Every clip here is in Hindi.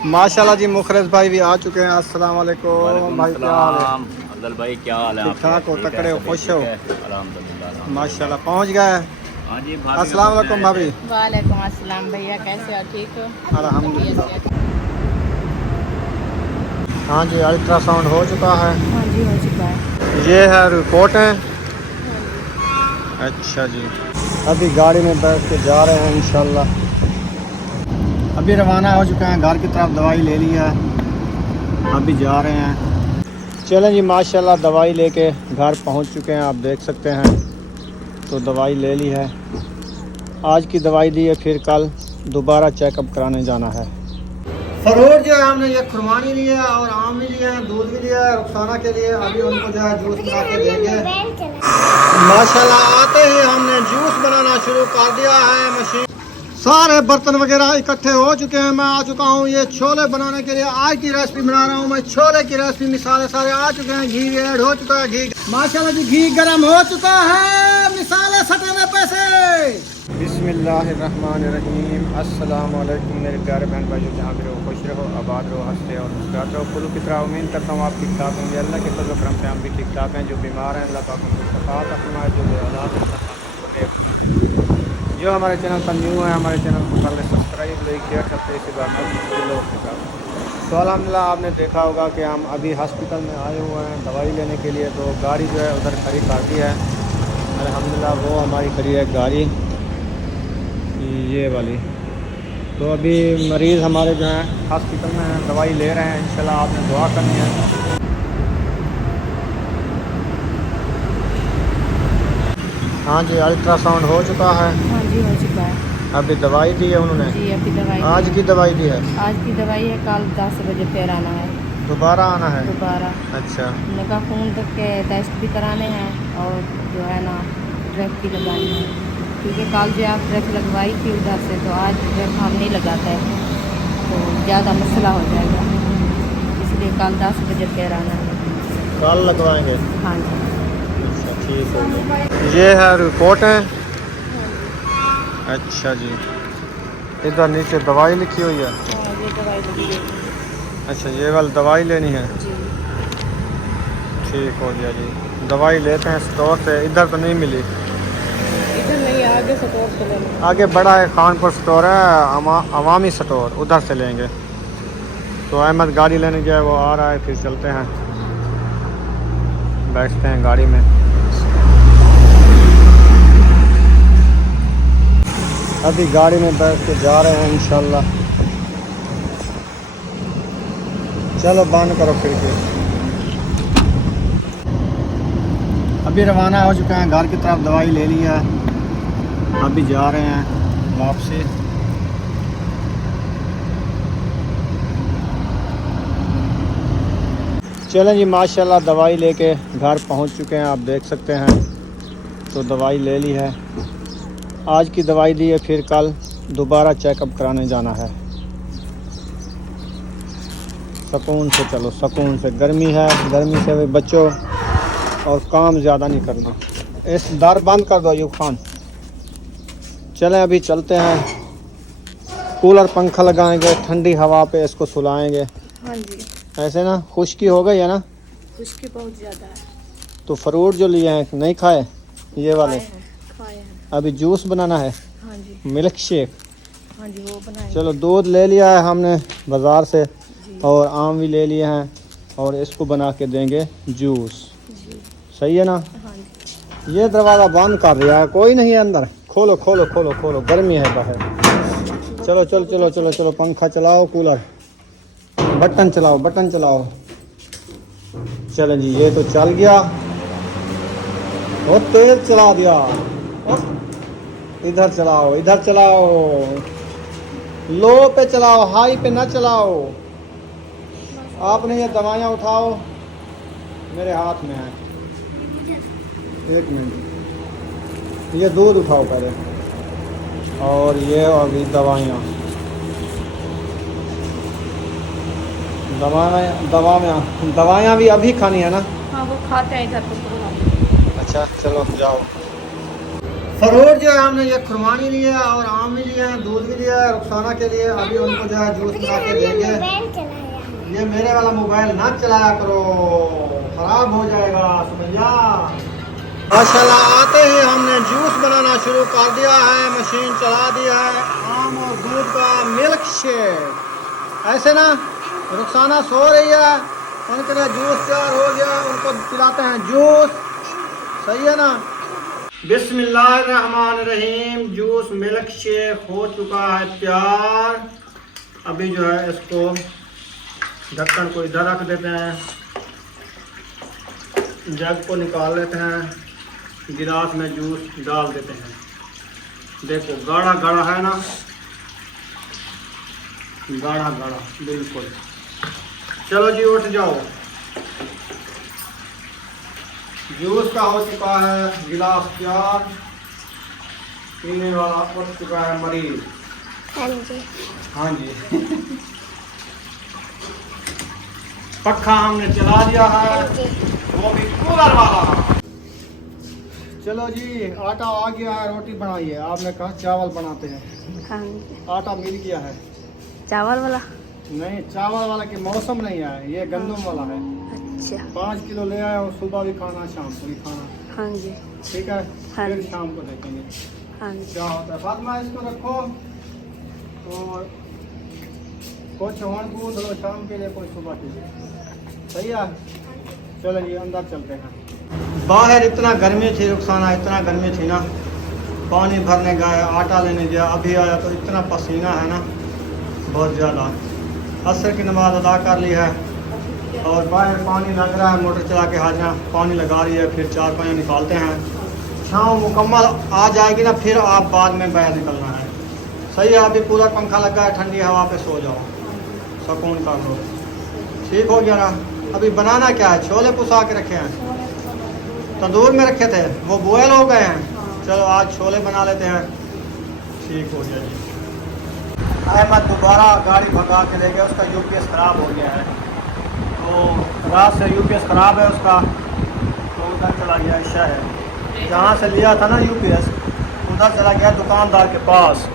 माशाल्लाह जी, मुखरिस भाई भी आ चुके हैं। अस्सलाम वालेकुम भाई, क्या हाल है? अफजल भाई क्या हाल है? ठीक ठाक हो, तकड़े हो, खुश हो? अल्हम्दुलिल्लाह। माशाल्लाह पहुंच गए। हाँ जी भाभी, अस्सलाम वालेकुम भाभी। वालेकुम अस्सलाम भैया, कैसे हो? ठीक हो? अल्हम्दुलिल्लाह। हाँ जी, अल्ट्रासाउंड हो चुका है। हाँ जी, हो चुका है। ये है रिपोर्ट है। अच्छा जी, अभी गाड़ी में बैठ के जा रहे हैं इंशाल्लाह। अभी रवाना हो चुके हैं घर की तरफ, दवाई ले ली है, अभी जा रहे हैं। चलें जी, माशाल्लाह दवाई लेके घर पहुंच चुके हैं, आप देख सकते हैं। तो दवाई ले ली है, आज की दवाई दी है, फिर कल दोबारा चेकअप कराने जाना है। फ्रूट जो है हमने ये खुरमानी लिया और आम भी लिया है, दूध भी लिया है रुखसाना के लिए। अभी उनको जो है जूस बना के देंगे। माशाल्लाह आते ही हमने जूस बनाना शुरू कर दिया है। मशीन सारे बर्तन वगैरह इकट्ठे हो चुके हैं। मैं आ चुका हूँ ये छोले बनाने के लिए। आज की रेसिपी बना रहा हूँ मैं, छोले की रेसिपी। मिसाले सारे आ चुके हैं, घी ऐड हो चुका है। घी माशाल्लाह जी, घी गर्म हो चुका है। मिसाले सटने पैसे। बिस्मिल्लाहिर्रहमानिर्रहीम। अस्सलाम वालेकुम मेरे प्यारे बहन भाइयों, जहाँ भी रहो खुश रहो, आबाद रहो, हंसते और मुस्कुराते रहो। कुल्लू की तरह उम्मीद करता हूँ आप ठीक ठाक होंगे। अल्लाह के फजल करम से हम भी ठीक ठाक हैं। जो बीमार हैं अल्लाह पाक उनको शफाअत फरमाए, जो औलाद जो हमारे चैनल पर न्यू है, हमारे चैनल को कर ले सब्सक्राइब, लाइक शेयर करते इसी बात में। तो अल्हम्दुलिल्लाह आपने देखा होगा कि हम अभी हॉस्पिटल में आए हुए हैं दवाई लेने के लिए। तो गाड़ी जो है उधर खड़ी कर दी है अल्हम्दुलिल्लाह। वो हमारी खड़ी है गाड़ी ये वाली। तो अभी मरीज़ हमारे जो हैं हॉस्पिटल में हैं, दवाई ले रहे हैं। इंशाल्लाह आपने दुआ करनी है। हाँ जी, अल्ट्रासाउंड हो चुका है। हाँ जी, हो चुका है। अभी दवाई दी है उन्होंने। जी, अभी दवाई आज की दवाई दी है। आज की दवाई है, कल 10 बजे फिर आना है। दोबारा आना है? दोबारा। अच्छा। उनका खून तक के टेस्ट भी कराने हैं और जो है ना ड्रग भी लगानी है, क्योंकि कल जो आप ड्रग लगवाई थी उधर से, तो आज ड्रग हम नहीं लगाते हैं तो ज़्यादा मसला हो जाएगा, इसलिए कल 10 बजे फिर आना है। कल लगवाएंगे? हाँ जी। अच्छा ठीक है। ये है रिपोर्ट है। अच्छा जी, इधर नीचे दवाई लिखी हुई है। हाँ, ये दवाई लगी है। अच्छा, ये वाली दवाई लेनी है। जी, ठीक हो गया जी। दवाई लेते हैं स्टोर से, इधर तो नहीं मिली। इधर नहीं, आगे से स्टोर से लेना। आगे बड़ा है खानपुर स्टोर है, अवामी स्टोर, उधर से लेंगे। तो अहमद गाड़ी लेने गया, वो आ रहा है, फिर चलते हैं, बैठते हैं गाड़ी में। अभी गाड़ी में बैठ के जा रहे हैं इंशाल्लाह। चलो बंद करो खिड़की। अभी रवाना हो चुके हैं घर की तरफ, दवाई ले ली है, अभी जा रहे हैं वापसी। चलें जी, माशाल्लाह दवाई लेके घर पहुंच चुके हैं, आप देख सकते हैं। तो दवाई ले ली है, आज की दवाई दी है, फिर कल दोबारा चेकअप कराने जाना है। सुकून से चलो, सुकून से। गर्मी है, गर्मी से भी बचो और काम ज़्यादा नहीं करना। इस दर बंद कर दो अयूब खान। चलें अभी चलते हैं, कूलर पंखा लगाएंगे, ठंडी हवा पे इसको सुलाएंगे। हाँ जी। ऐसे ना खुश्की हो गई है ना, खुश्की बहुत ज़्यादा है। तो फ्रूट जो लिए हैं नहीं खाए ये वाले, खाए हैं। अभी जूस बनाना है, हाँ जी। Milk shake. हाँ जी, वो बनाए। चलो, दूध ले लिया है हमने बाज़ार से और आम भी ले लिए हैं, और इसको बना के देंगे जूस। जी। सही है ना? हाँ जी। ये दरवाज़ा बंद कर दिया है, कोई नहीं है अंदर। खोलो खोलो खोलो खोलो, गर्मी है बाहर। चलो चलो चलो चलो चलो, पंखा चलाओ, कूलर, बटन चलाओ, बटन चलाओ। चलो जी, ये तो चल गया। बहुत तेज चला दिया। इधर चलाओ, इधर चलाओ, लो पे चलाओ, हाई पे ना चलाओ। आपने ये दवाइयाँ उठाओ, मेरे हाथ में है। एक मिनट, ये दूध उठाओ पहले, और ये अभी दवाइयाँ। दवाइयाँ भी अभी खानी है ना? हाँ, वो खाते हैं इधर तो। अच्छा चलो जाओ। फ्रूट जो है हमने ये खुरमानी लिया है और आम भी लिया है, दूध भी लिया है रुखसाना के लिए। अभी उनको जो है जूस बना के देंगे। ये मेरे वाला मोबाइल ना चलाया करो, खराब हो जाएगा सुमैया। माशाल्लाह आते ही हमने जूस बनाना शुरू कर दिया है, मशीन चला दिया है। आम और दूध का मिल्क शेक। ऐसे ना रुखसाना सो रही है, उनके लिए जूस तैयार हो गया, उनको पिलाते हैं जूस। सही है ना। बिस्मिल्लाहिर्रहमानिर्रहीम। जूस मिल्क शेक हो चुका है तैयार। अभी जो है इसको ढक्कन को इधर रख देते हैं, जग को निकाल लेते हैं, गिलास में जूस डाल देते हैं। देखो गाढ़ा गाढ़ा है ना, गाढ़ा गाढ़ा बिल्कुल। चलो जी उठ जाओ। जूस का हो चुका है गिलास तैयार, पीने वाला उठ चुका है मरीज। हाँ जी। हाँ जी। पक्का हमने चला दिया है, वो भी कूलर वाला। चलो जी आटा आ गया है, रोटी बनाइए। आपने कहा चावल बनाते हैं, हाँ जी। आटा मिल गया है। चावल वाला? नहीं चावल वाला के मौसम नहीं है, ये गंदम वाला है। अच्छा। 5 किलो ले आए और सुबह भी खाना शाम को भी खाना। हाँ जी। ठीक है, हाँ फिर जी। शाम को देखेंगे हाँ जी। क्या होता है। फातिमा इसको रखो और कुछ और गूंद लो शाम के लिए, कोई सुबह के लिए। सही है। चलो जी अंदर चलते हैं। बाहर इतना गर्मी थी रुखसाना, इतना गर्मी थी ना, पानी भरने गया, आटा लेने गया, अभी आया तो इतना पसीना है ना बहुत ज़्यादा। असर की नमाज अदा कर ली है और बाहर पानी लग रहा है, मोटर चला के हाजिरा पानी लगा रही है। फिर 4 पानी निकालते हैं, छाँव मुकम्मल आ जाएगी ना, फिर आप बाद में बाहर निकलना है। सही है। अभी कूलर पंखा लगा है, ठंडी हवा पे सो जाओ, सुकून कर लो। ठीक हो गया ना। अभी बनाना क्या है, छोले पुसा के रखे हैं, तंदूर में रखे थे, वो बॉयल हो गए हैं। चलो आज छोले बना लेते हैं। ठीक हो गया जी। अहमद दोबारा गाड़ी भगा के ले गया, उसका यूपीएस ख़राब हो गया है। तो रात से यूपीएस ख़राब है उसका, तो उधर चला गया शहर। जहाँ से लिया था ना यूपीएस, उधर चला गया दुकानदार के पास,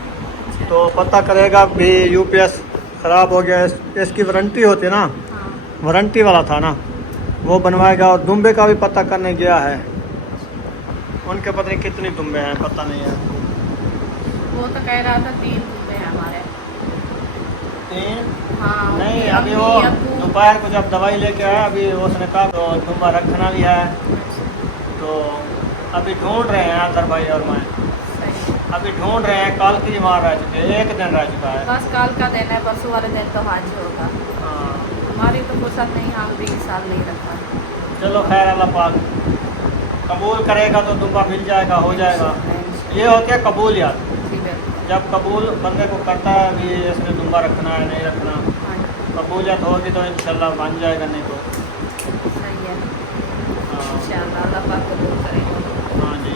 तो पता करेगा भी यूपीएस ख़राब हो गया। इसकी वारंटी होती है ना, वारंटी वाला था ना, वो बनवाएगा। और दुम्बे का भी पता करने गया है, उनके पता नहीं कितनी दुम्बे हैं, पता नहीं है। वो तो कह रहा था 3 दुम्बे हैं हमारे। 3? हाँ। नहीं अभी वो दोपहर को जब दवाई लेके आया, अभी उसने कहा तो दुम्बा रखना भी है, तो अभी ढूंढ रहे हैं अदर भाई और मैं। अभी ढूंढ रहे हैं, कल की बीमार रह चुके, 1 दिन रह चुका है। बस कल का दिन है, परसों वाले दिन तो हाज होगा। हाँ हमारी तो फुर्सत नहीं, हम भी इस साल नहीं रखा। चलो खैर, अल्लाह पाक कबूल करेगा तो दुम्बा मिल जाएगा, हो जाएगा। ये होती है कबूलियत। ठीक है। जब कबूल बंदे को करता है भी इसने दुम्बा रखना है नहीं रखना, हाँ, कबूलियत होगी तो इंशाल्लाह बन जाएगा, नहीं तो सही है। हाँ। इंशाअल्लाह अल्लाह पाक कबूल करेगा। हाँ जी।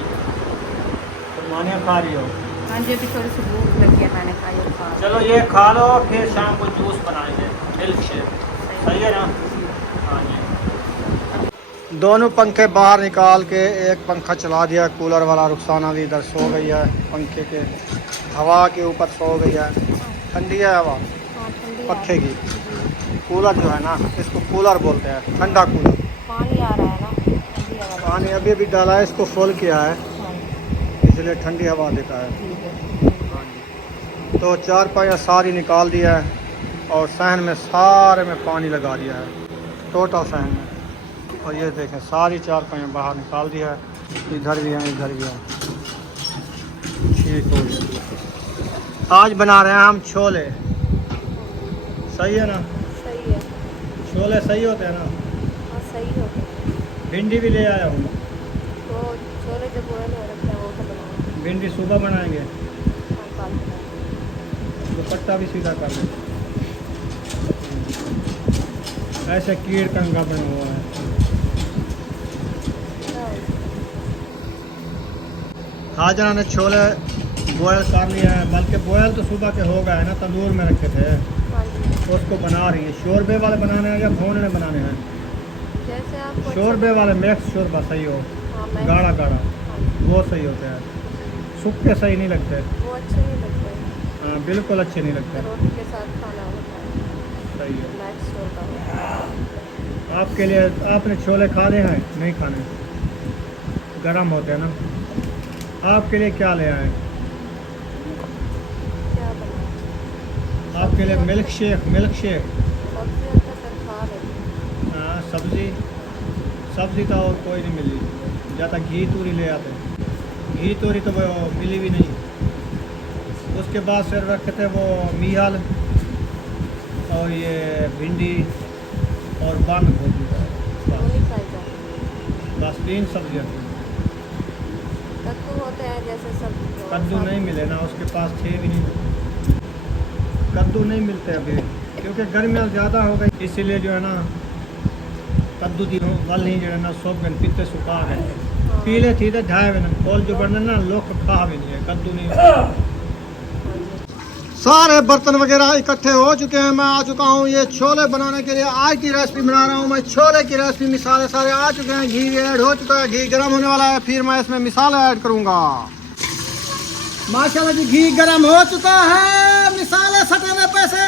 तो मानिया खा रही हो? हाँ जी, अभी थोड़ी सी भूख लगी है, मैंने कहा ये खा। चलो ये खा लो, फिर शाम को जूस बनाएंगे, मिल्क शेक। सही है ना? हाँ जी। दोनों पंखे बाहर निकाल के एक पंखा चला दिया कूलर वाला। रुखसाना भी इधर सो गई है, पंखे के हवा के ऊपर सो गई है। ठंडी है हवा पंखे की। कूलर जो है ना, इसको कूलर बोलते हैं, ठंडा कूलर। पानी आ रहा है ना, ठंडी हवा। पानी अभी अभी डाला है, इसको फुल किया है, हाँ, इसलिए ठंडी हवा देता है। ठीक है। हाँ जी। तो 4 पाया सारी निकाल दिया है और सहन में सारे में पानी लगा दिया है, टोटल सहन में। और ये देखें सारी 4 पाया बाहर निकाल दिया है, इधर भी है इधर भी है। ठीक हो गया। आज बना रहे हैं हम छोले। सही है ना? सही है। छोले सही होते हैं ना? हाँ सही हो गया। भिंडी भी ले आया हूँ, तो छोले जो बॉयल हो रखे हैं वो तो बनाओ। भिंडी सुबह बनाएंगे, हाँ, कल बनाओ। दुपट्टा भी सीधा कर देंगे। ऐसे कीड़ कंगा बना हुआ है। हाजरा ने छोले बॉयल कर लिया है, बल्कि बॉयल तो सुबह के हो गए हैं ना, तंदूर में रखे थे, हाँ जी। उसको बना रही है। शोरबे वाले बनाने हैं या भूनने बनाने हैं? जैसे आपको शोरबे वाले मिक्स शोरबा सही हो, हाँ, मैं गाढ़ा गाढ़ा, हाँ जी। वो सही होता है। सूखे सही नहीं लगते। वो अच्छे नहीं लगते, हाँ, बिल्कुल अच्छे नहीं लगते। रोटी के साथ खाना होता है, सही है। मैक्स होता है। आपके लिए आपने छोले खाने हैं? नहीं खाने, गरम होते हैं ना। आपके लिए क्या ले आए? क्या बना? आपके लिए मिल्क शेक। सब्जी अच्छा सर खा लेते। हाँ, सब्जी तो और कोई नहीं मिली, ज़्यादा घी तूरी ले आते। घी तूरी तो वो मिली भी नहीं। उसके बाद फिर रखे थे वो मियाल और ये भिंडी और बंद गोभी, नहीं खाई जाती। बस 3 सब्जियाँ थी। कद्दू होते हैं जैसे सब। कद्दू नहीं मिले ना, उसके पास थे भी नहीं। कद्दू नहीं मिलते अभी क्योंकि गर्मियाँ ज़्यादा हो गई, इसीलिए जो है ना कद्दू दी वल ही जो है ना सब गन पित्ते सुखा गए। पीले थी तो ढाए में फल जो बनने ना लोग खा भी नहीं है, कद्दू नहीं। सारे बर्तन वगैरह इकट्ठे हो चुके हैं। मैं आ चुका हूँ ये छोले बनाने के लिए। आज की रेसिपी बना रहा हूँ मैं, छोले की रेसिपी। मिसाले सारे आ चुके हैं, घी ऐड हो चुका है, घी गर्म होने वाला है, फिर मैं इसमें मिसाले ऐड करूँगा। माशाल्लाह जी घी गर्म हो चुका है, मिसाले सटे हुए पैसे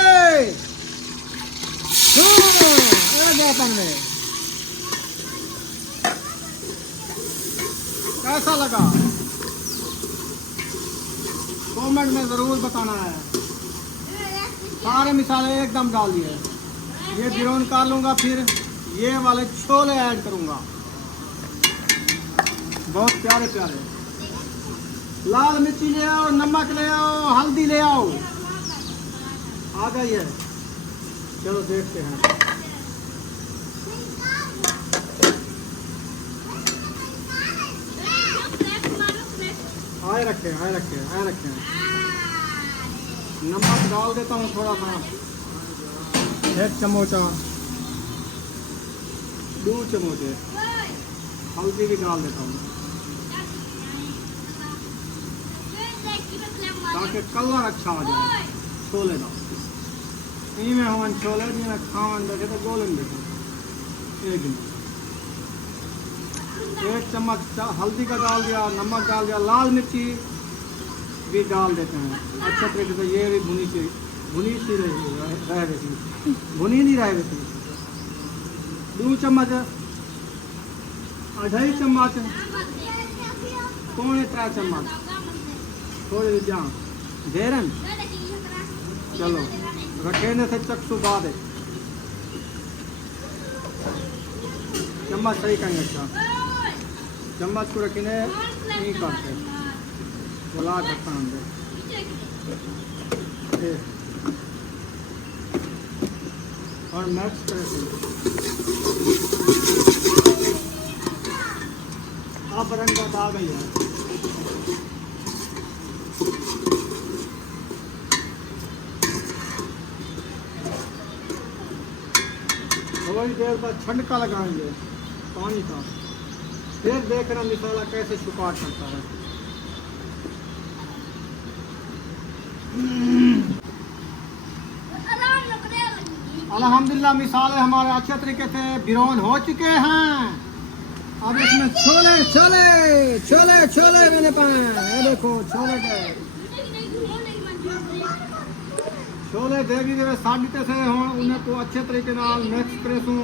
कैसा लगा कमेंट में ज़रूर बताना है। सारे मिसाले एकदम डाल दिए, ये बिरौन कर लूँगा, फिर ये वाले छोले ऐड करूँगा। बहुत प्यारे प्यारे। लाल मिर्ची ले आओ, नमक ले आओ, हल्दी ले आओ। आ गई है, चलो देखते हैं। आए रखे। नमक डाल देता हूँ थोड़ा सा, 1 चम्मच, 2 चम्मच। हल्दी भी डाल देता हूँ ताकि कलर अच्छा आ जाए छोले का। में हवन छोले जी खावन देखे तो गोलन देखे। 1 चम्मच हल्दी का डाल दिया, नमक डाल दिया, लाल मिर्ची भी डाल देते हैं अच्छे तरीके से। ये भी भुनी सी रह रही थी, भुनी नहीं रह रही थी। 2 चम्मच, 2.5 चम्मच, 3 चम्मच थोड़ी जहाँ देरन। चलो रखेने से चक्सू बाद चम्मच सही कहेंगे। अच्छा चम्मच को रखने नहीं करते, बुला करता हम और मैक्स करें। अब रंग आ गई है। थोड़ी देर बाद छंडका लगाएंगे पानी का, फिर देखना मिसाला कैसे सुपाट करता है। अल्हम्दुलिल्लाह मिसाले हमारे अच्छे तरीके से बिरौन हो चुके हैं। अब इसमें छोले छोले छोले छोले मैंने पाए, ये देखो छोले के छोले देवी देवे साबिते से हों, उन्हें को अच्छे तरीके नाल मिक्स करे सूं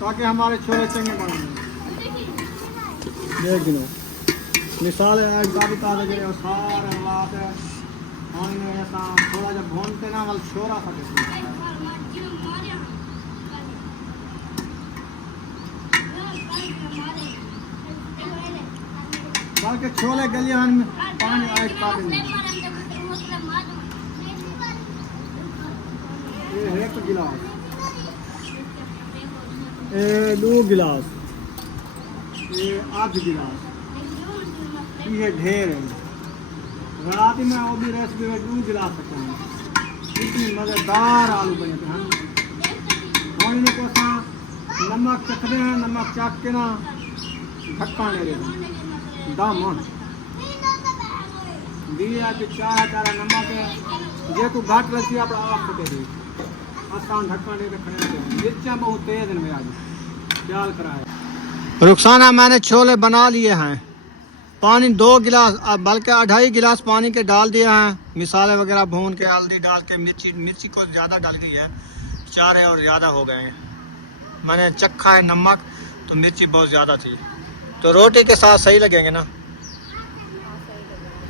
ताकि हमारे छोले चंगे बने। देख गिनो मिसाल ऐड काफ़ी ताज़ा जो सारे बात है पानी में ऐसा थोड़ा जब भूनते ना वाल छोरा सा बाकी छोले गलियान में पानी ऐड कर देंगे। ये 1 गिलास, 2 गिलास, ये 8 गिलास, ये ढेर है। रात में वो भी रेसिपी में 2 गिलास सकते हैं। इतनी मज़ेदार आलू बने थे हम। और इनको सा नमक चखते हैं, नमक चख के ना ढक्का ले रहे हैं दम दिया कि चारा नमक जे को घाट रही आप सके दी आसान ढक्का ले रखने मिर्चा बहुत तेज में आज ख्याल कराए। रुखसाना मैंने छोले बना लिए हैं पानी 2 गिलास बल्कि 2.5 गिलास पानी के डाल दिया है। मिसाले वगैरह भून के हल्दी डाल के मिर्ची को ज़्यादा डाल गई है, 4 और ज़्यादा हो गए हैं। मैंने चखा है नमक तो मिर्ची बहुत ज़्यादा थी। तो रोटी के साथ सही लगेंगे ना?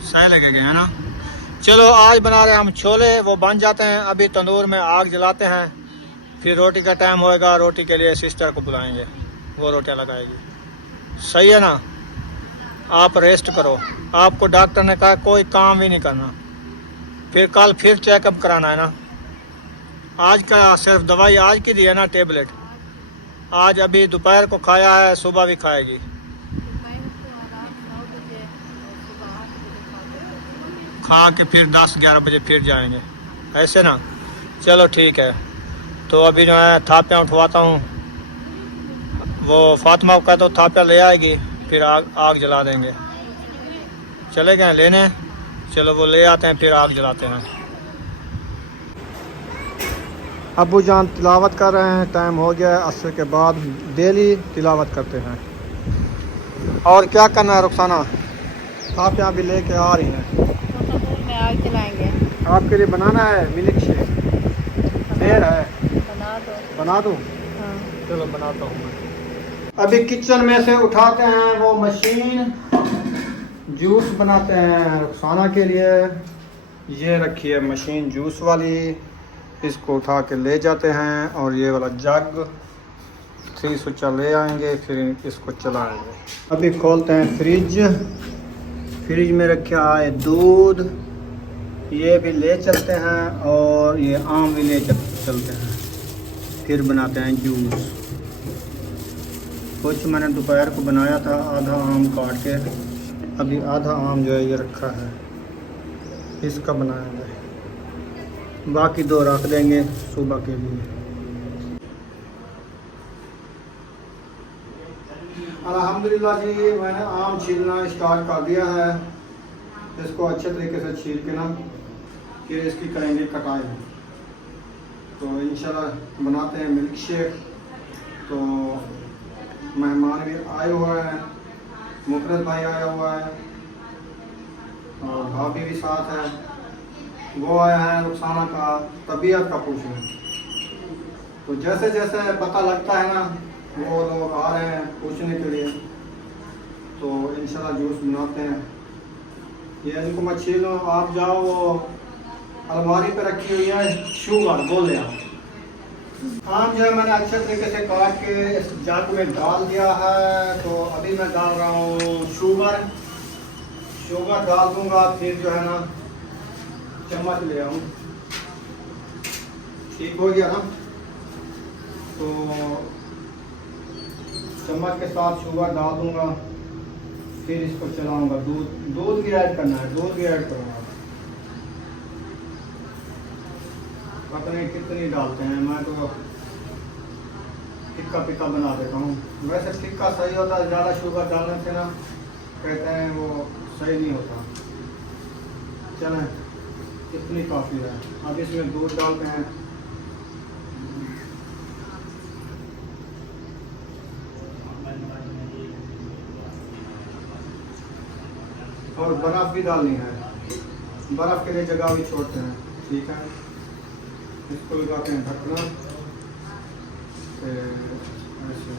सही लगेंगे है ना। चलो आज बना रहे हैं हम छोले, वो बन जाते हैं। अभी तंदूर में आग जलाते हैं, फिर रोटी का टाइम होएगा। रोटी के लिए सिस्टर को बुलाएंगे, वो रोटियां लगाएगी। सही है ना। आप रेस्ट करो, आपको डॉक्टर ने कहा कोई काम भी नहीं करना, फिर कल फिर चेकअप कराना है ना। आज का सिर्फ दवाई आज की दी है ना, टेबलेट। आज अभी दोपहर को खाया है, सुबह भी खाएगी। खा के फिर 10-11 बजे फिर जाएंगे, ऐसे ना। चलो ठीक है। तो अभी जो है थापियाँ उठवाता हूँ। वो फातिमा को कहता हूँ थापियाँ ले आएगी, फिर आग जला देंगे। चले गए लेने, चलो वो ले आते हैं, फिर आग जलाते हैं। अबू जान तिलावत कर रहे हैं। टाइम हो गया है असर के बाद, डेली तिलावत करते हैं। और क्या करना है रुखसाना? थापियाँ भी लेके आ रही हैं। में आग जलाएंगे। आपके लिए बनाना है मिल्क शेक। देर है, बना दूँ? हाँ। चलो बनाता हूँ मैं। अभी किचन में से उठाते हैं वो मशीन, जूस बनाते हैं रुखसाना के लिए। ये रखी है मशीन जूस वाली, इसको उठा के ले जाते हैं। और ये वाला जग 3 स्विच ले आएंगे, फिर इसको चलाएंगे। अभी खोलते हैं फ्रिज। फ्रिज में रखा है दूध, ये भी ले चलते हैं, और ये आम भी ले चलते हैं। फिर बनाते हैं जूस। कुछ मैंने दोपहर को बनाया था, आधा आम काट के। अभी आधा आम जो है ये रखा है, इसका बनाएंगे। बाकी 2 रख देंगे सुबह के लिए। अल्हम्दुलिल्लाह जी, मैंने आम छीलना स्टार्ट कर दिया है। इसको अच्छे तरीके से छील के ना, फिर इसकी करेंगे कटाई। तो इंशाल्लाह बनाते हैं मिल्क शेक। तो मेहमान भी आए हुए हैं, मुकरद भाई आया हुआ है, और भाभी भी साथ है। वो आया है रुखसाना का तबीयत का पूछने। तो जैसे जैसे पता लगता है ना, वो लोग आ रहे हैं पूछने के लिए। तो इंशाल्लाह जूस बनाते हैं। ये इनको मैं छीलो, आप जाओ, वो अलमारी पे रखी हुई है शुगर, बोले आप। आम जो है मैंने अच्छे तरीके से काट के इस जग में डाल दिया है। तो अभी मैं डाल रहा हूँ शुगर डाल दूंगा। फिर जो है ना चम्मच ले आऊँ, ठीक हो गया ना। तो चम्मच के साथ शुगर डाल दूंगा, फिर इसको चलाऊंगा। दूध भी ऐड करना है, दूध भी ऐड करूँगा। पता नहीं कितनी डालते हैं, मैं तो टिक्का पिक्का बना देता हूँ। वैसे टिक्का सही होता है, ज़्यादा शुगर डालने से ना कहते हैं वो सही नहीं होता। चलें, कितनी काफ़ी है। अब इसमें दूध डालते हैं। और बर्फ़ भी डालनी है, बर्फ़ के लिए जगह भी छोड़ते हैं। ठीक है, इसको लगाते हैं ढकना। ऐसे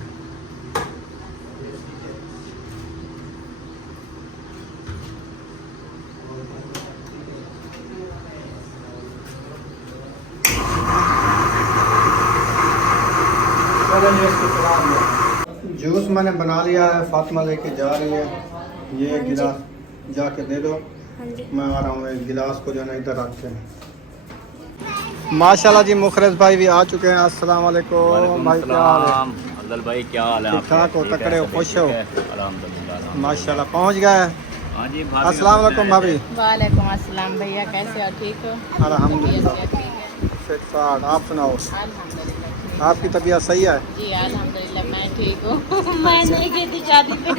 जूस मैंने बना लिया है, फातिमा लेके जा रही है। ये गिलास जाके दे दो, हाँ जी। मैं आ रहा हूँ। एक गिलास को जो है ना इधर रखते हैं। माशाल्लाह जी, मुखरस भाई भी आ चुके हैं। अस्सलाम वालेकुम भाई, क्या हाल है? अफजल भाई क्या हाल है? ठीक ठाक हो, तकड़े हो, खुश हो? अल्हम्दुलिल्लाह माशाल्लाह पहुँच गए। हाँ जी भाभी, अस्सलाम वालेकुम भाभी। वालेकुम अस्सलाम भैया, कैसे हो? ठीक हो? अल्हम्दुलिल्लाह ठीक है, फिट फाट। आप सुनाओ, अल्हम्दुलिल्लाह आपकी तबीयत सही है? जी, अल्हम्दुलिल्लाह मैं ठीक हूँ। मैं नहीं गई थी शादी पे,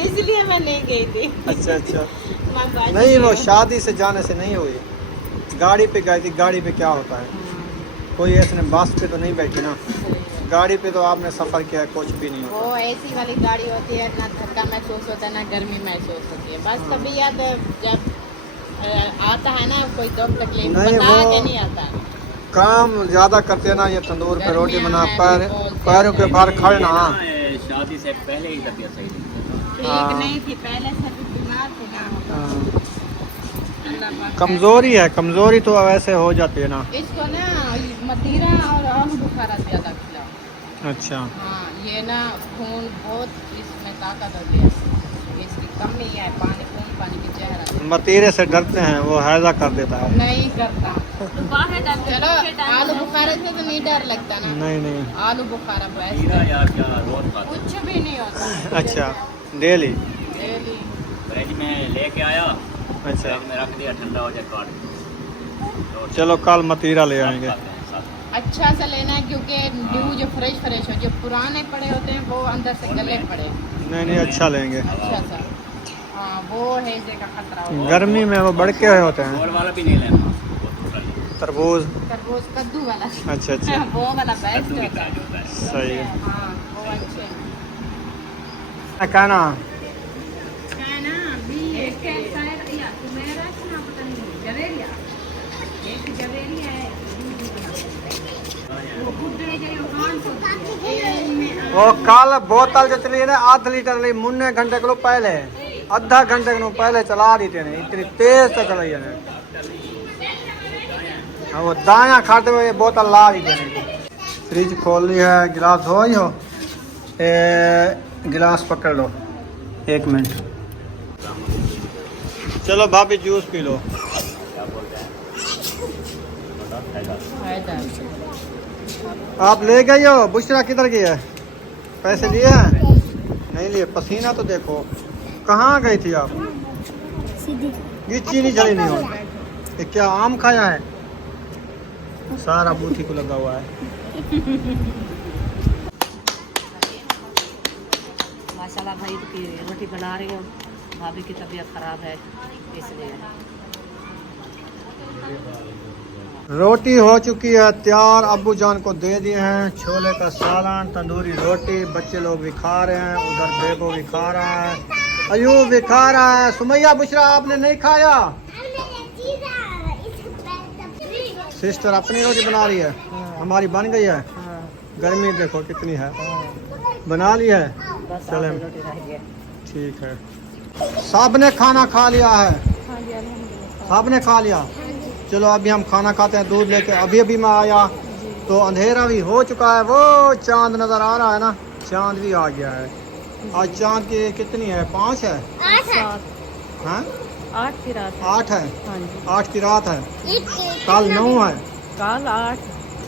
इसलिए मैं नहीं गई थी। अच्छा अच्छा। मैं बाहर नहीं, वो हूँ। शादी से जाने से नहीं हुई, गाड़ी पे गई थी। गाड़ी पे क्या होता है, कोई ऐसे बस पे तो नहीं बैठी ना। गाड़ी पे तो आपने सफ़र किया है, कुछ भी नहीं वो होता। ऐसी वाली गाड़ी होती है, ना धक्का महसूस होता है ना गर्मी महसूस होती है। बस कभी याद जब आता है ना कोई दुख तकलीफ नहीं, बता वो- के नहीं आता। काम ज़्यादा करते हैं ना, ये तंदूर पे रोटी गर्मियाँ बना, हैं, बहुत पैरों के बाहर खड़ना। शादी से पहले ही तबीयत सही थी। हाँ। ठीक नहीं थी पहले से, भी बीमार थी ना। अल्लाह पाक कमज़ोरी है, कमज़ोरी तो वैसे हो जाती है ना। इसको ना मतीरा और आलू बुखारा ज़्यादा खिलाओ। अच्छा, हाँ, ये ना खून बहुत इसमें ताकत होती है, इसकी कमी है, पानी खून पानी की चेहरा मतीरे से डरते हैं, वो हैजा कर देता है। नहीं करता। चलो आलू बुखारे से तो नहीं डर लगता ना। नहीं नहीं, आलू बुखारा बेस्ट हीरा है, यार क्या रोज खाते कुछ भी नहीं होता। अच्छा डेली। डेली फ्रिज में लेके आया, अच्छा फ्रिज में रख दिया, ठंडा हो जाए काट दो। चलो कल मतीरा ले आएंगे। खाते हैं साथ। अच्छा सा लेना है, क्योंकि ड्यू जो फ्रेश हो, जो पुराने पड़े होते हैं वो अंदर से गले पड़े। नहीं नहीं, अच्छा लेंगे। अच्छा सा, हाँ वो हैजे का खतरा होता है। गर्मी में वो बढ़ के हुए होते हैं। गोल वाला भी नहीं लेना, वो दूसरा लेना। तरबूज। तरबूज कद्दू वाला अच्छा अच्छा, वो वाला बेस्ट कद्दू की होता है। ताज होता है। सही है। हाँ वो अच्छे हैं। कहना है ना, अभी एक शायद या तुम्हारा ना पता नहीं, जवेरिया, एक जवेरिया है, वो बुड्ढे जो खान को वो कल बोतल जो चली है ना, आधा लीटर ली मुन्ने घंटे को पहले, आधा घंटे को पहले चला दी थी, इतनी तेज से चलाई है। हाँ, वो दाया खाते हुए ये बोतल ला दी थी। फ्रिज खोल ली है, गिलास हो ही हो, गिलास पकड़ लो, 1 मिनट। चलो भाभी जूस पी लो। क्या बोलते हैं? बताओ, हैदर। आप ले गई हो, बुशरा किधर गई है? पैसे लिए हैं? नहीं लिए। पसीना तो देखो, कहाँ गई थी आप? ये चीनी जली नहीं हो। ये क्या आम खाया है? सारा बूथी को लगा हुआ है। माशाल्लाह भाई की रोटी बना रही हूँ, भाभी की तबीयत खराब है इसलिए। रोटी हो चुकी है तैयार, अब्बू जान को दे दिए हैं। छोले का सालन, तंदूरी रोटी, बच्चे लोग भी खा रहे हैं। उधर बेबो भी खा रहा है, अयूब भी खा रहा है। सुमैया, बुशरा आपने नहीं खाया? सिस्टर अपनी रोटी बना रही है, हमारी बन गई है। गर्मी देखो कितनी है, बना ली है। चले ठीक है। सब ने खाना खा लिया है? सब ने खा लिया। चलो अभी हम खाना खाते हैं, दूध लेके। अभी अभी मैं आया तो अंधेरा भी हो चुका है। वो चांद नज़र आ रहा है ना, चांद भी आ गया है। आज चांद की कितनी है? 5 है? 8 हाँ 8 की रात है। 8 है। हाँ जी, 8 की रात है। कल 9 है, कल 8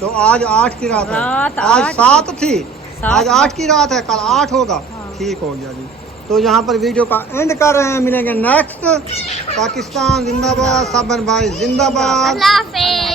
तो आज 8 की रात है। रात आज 8 7 थी, आज 8 7 की रात है, कल 8 होगा। हाँ। ठीक हो गया जी। तो यहाँ पर वीडियो का एंड कर रहे हैं, मिलेंगे नेक्स्ट। पाकिस्तान जिंदाबाद, सबन भाई जिंदाबाद। अल्लाह हाफिज़।